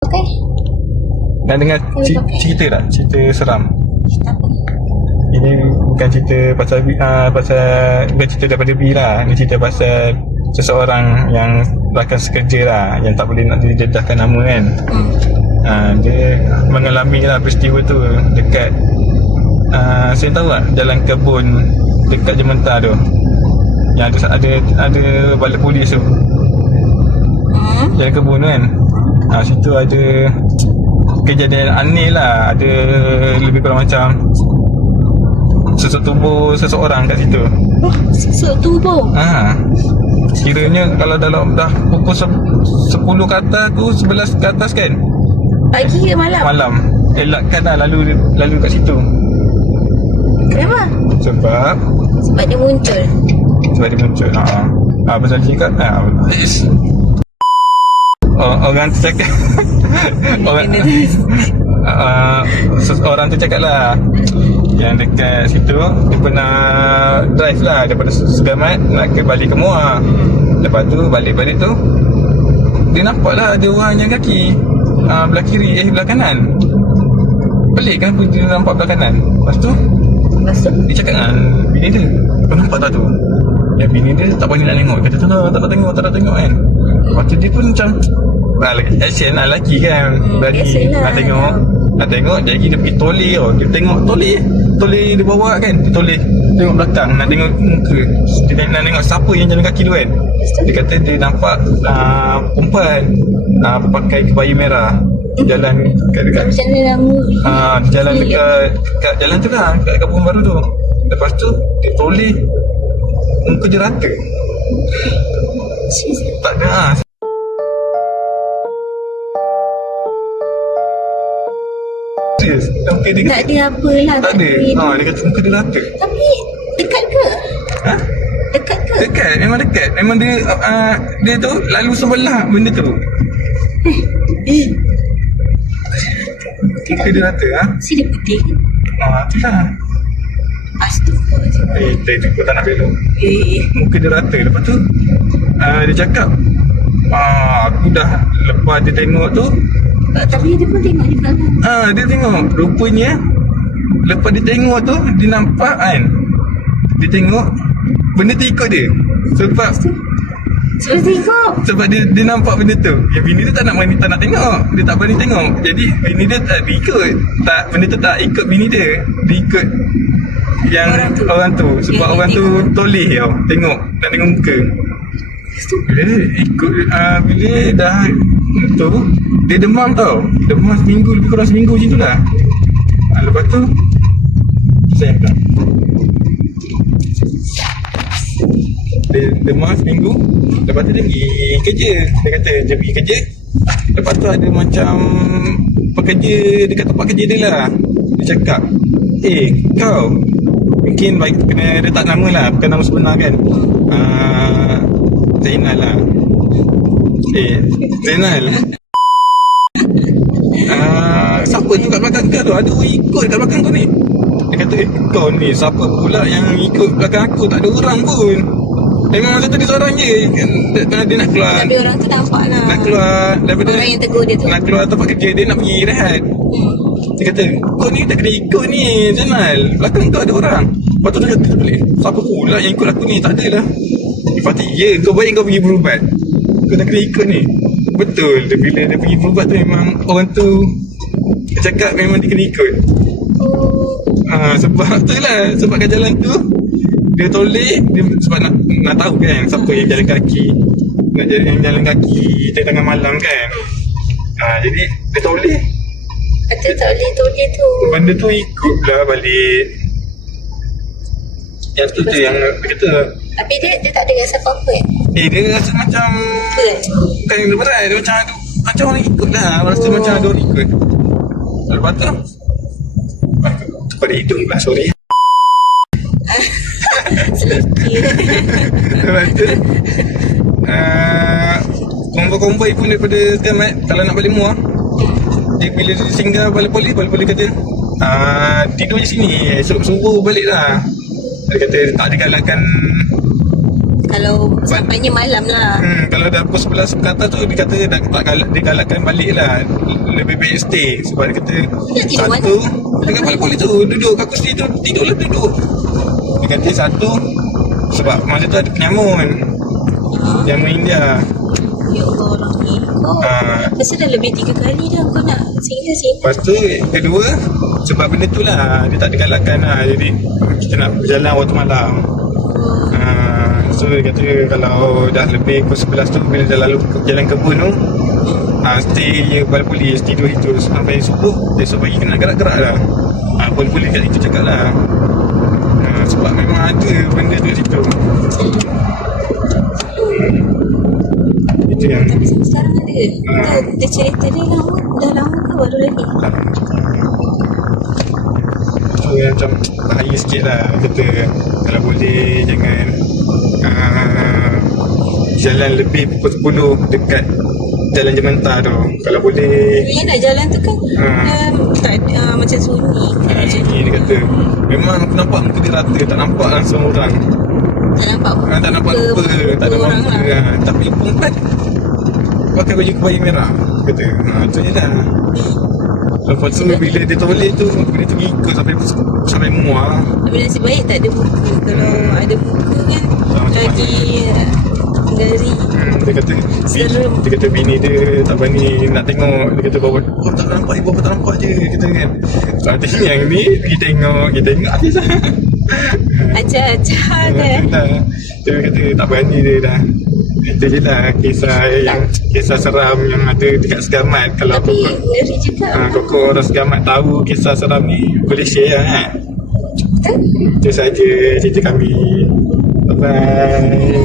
Okey. Nak dengar cerita tak? Cerita seram. Cerita apa? Ini bukan cerita pasal bukan cerita daripada B lah. Ini cerita pasal seseorang yang rakan sekerja lah, yang tak boleh nak didedahkan nama kan. Dia mengalami lah peristiwa tu dekat saya tahu tak jalan kebun dekat Jementah tu, yang ada balai polis tu. Jalan kebun tu kan. Situ ada kejadian aneh lah. Ada lebih kurang macam susuk tubuh seseorang kat situ. Susuk tubuh? Kiranya kalau dalam dah pukul 10 ke atas tu, 11 ke atas kan, Pagi ke malam? malam, elakkan lah lalu kat situ. Kenapa? Sebab Sebab dia muncul. Pasal cakap orang tu cakap orang tu cakap lah, yang dekat situ dia pernah drive lah daripada Segamat nak balik ke Muar. Lepas tu balik-balik tu dia nampak lah ada orang yang kaki belah kiri, belah kanan. Pelik kan dia nampak belah kanan. Lepas tu dia cakap dengan bini dia, kau nampak tak tu? Yang bini dia tak berani nak tengok. Kata tak nak tengok kan. Lepas tu dia pun macam lagi action lah, lelaki kan, berani nak tengok. Jadi dia pergi toleh tau. Dia tengok toleh dia bawa kan, dia toleh tengok belakang nak tengok muka. Dia nak tengok siapa yang jalan kaki tu kan. Dia kata dia nampak perempuan pakai kebaya merah jalan dekat jalan dekat jalan tu lah, dekat kampung baru tu. Lepas tu dia toleh, muka dia rata. Tak ada muka dia tak ada apa lah. Tak ada. Dia kata muka dia rata. Tapi dekat ke? Dekat ke? Dekat, memang dekat. Memang dia tu lalu sebelah benda tu. Muka dia rata. Si dia putih ke? Tu lah. Astaghfirullahaladzim. Tadi kau tak nak belok. Muka dia rata. Lepas tu dia cakap aku dah lepas dia tengok tu. Tapi dia pun tengok di belakang. Dia tengok. Rupanya lepas dia tengok tu, dia nampak kan, dia tengok benda tu ikut dia. Sebab dia nampak benda tu. Yang bini dia tak nak tengok. Dia tak berani tengok. Jadi bini dia tak ikut. Benda tu tak ikut bini dia. Dia ikut yang orang tu. Sebab orang tu toleh tau. Tengok. Nak tengok muka. Bila bila dah tu, dia demam tau. Demam seminggu, lebih kurang seminggu macam tu lah. Lepas tu saya tak, dia demam seminggu. Lepas tu dia pergi kerja. Dia kata dia pergi kerja. Lepas tu ada macam pekerja dekat tempat kerja dia lah. Dia cakap, kau mungkin kena letak nama lah, bukan nama sebenar kan. Zainal lah. Zainal, siapa tu kat belakang kau tu? Ada orang ikut kat belakang kau ni. Dia kata, kau ni siapa pula yang ikut belakang aku? Tak ada orang pun. Memang masa tu dia seorang je. Dia nak keluar. Tapi orang tu nampak lah. Nak keluar daripada orang yang tegur dia tu. Nak keluar tempat kerja dia, nak pergi rehat. Dia kata, kau ni tak kena ikut ni Zainal, belakang kau ada orang. Lepas tu dia kata balik, siapa pula yang ikut aku ni? Tak ada lah. Lepas tu, kau baik kau pergi berubat. Kau tak kena ikut ni. Betul, bila dia pergi berubat tu memang orang tu cakap memang dia kena ikut. Sebab tu lah, sebab kat jalan tu dia toleh, dia sebab nak tahu kan siapa yang jalan kaki, yang jalan kaki tengah malam kan. Jadi dia toleh. Kata toleh tu. Benda tu ikut lah balik. Yang tu yang dia kata. Tapi dia tak ada rasa apa-apa Dia rasa macam bukan yang berat. Dia macam orang ikut lah. Rasa macam ada orang ikut. Lepas tu pada hidung lah, sorry. Lepas tu kompoi pun daripada Segamat, kalau nak balik Muar, dia bila dia singgah balai polis kata tidur je sini, esok subuh balik lah. Dia kata tak ada galakkan Kalau sampainya malam lah. Kalau dah pukul 11 ke atas tu, dia kata dia tak digalakkan balik lah. lebih baik stay. Sebab dia kata Dia tidur satu dekat polis tu duduk kat kursi tu, tidurlah duduk. Dia kata satu sebab masa tu ada penyamun India. Ya Allah lah ni. Kau rasa dah lebih 3 kali dah kau nak singgah sini. Lepas tu kedua sebab benda tu lah, dia tak ada galakan lah. Jadi kita nak berjalan waktu malam. So dia kata kalau dah lebih pukul 11 tu, bila dah lalu jalan kebun tu, stay je pada polis, tidur itu sampai subuh. Esok pagi kena gerak-gerak lah. Polis kat situ cakap lah, sebab memang ada benda tu kat situ. Itu yang Tapi sampai sekarang ada. Dia cerita dia lama. Dah lama ke baru lagi? So yang macam bahaya sikit lah. Kata kalau boleh jangan jalan lebih pukul 10 dekat Jalan Jementah tu. Kalau boleh Yang nak jalan tu kan tak ada, macam sunyi. sini dia kata memang aku nampak muka dia rata, tak nampak langsung orang. Tak nampak Tak nampak muka, tak nampak orang muka lah. Tapi perempuan pakai baju kebaya merah. Kata tu je dah. Lepas tu bila dia toleh tu, dia tu ikut sampai muar. Tapi nasib baik tak ada muka. Kalau ada muka kan lagi ngeri. Dia kata Serem. dia kata bini dia tak berani nak tengok. Dia kata bawa tak nampak, ibu tak nampak je. Kata kan tapi yang ni kita tengok habis lah. Acah-acah kan. Dia kata tak berani dia dah. Itu je lah kisah seram yang ada dekat Segamat. Kalau Tapi ngeri juga. koko orang Segamat tahu kisah seram ni, boleh share lah. Kan? Itu saja cerita kami. Bye bye.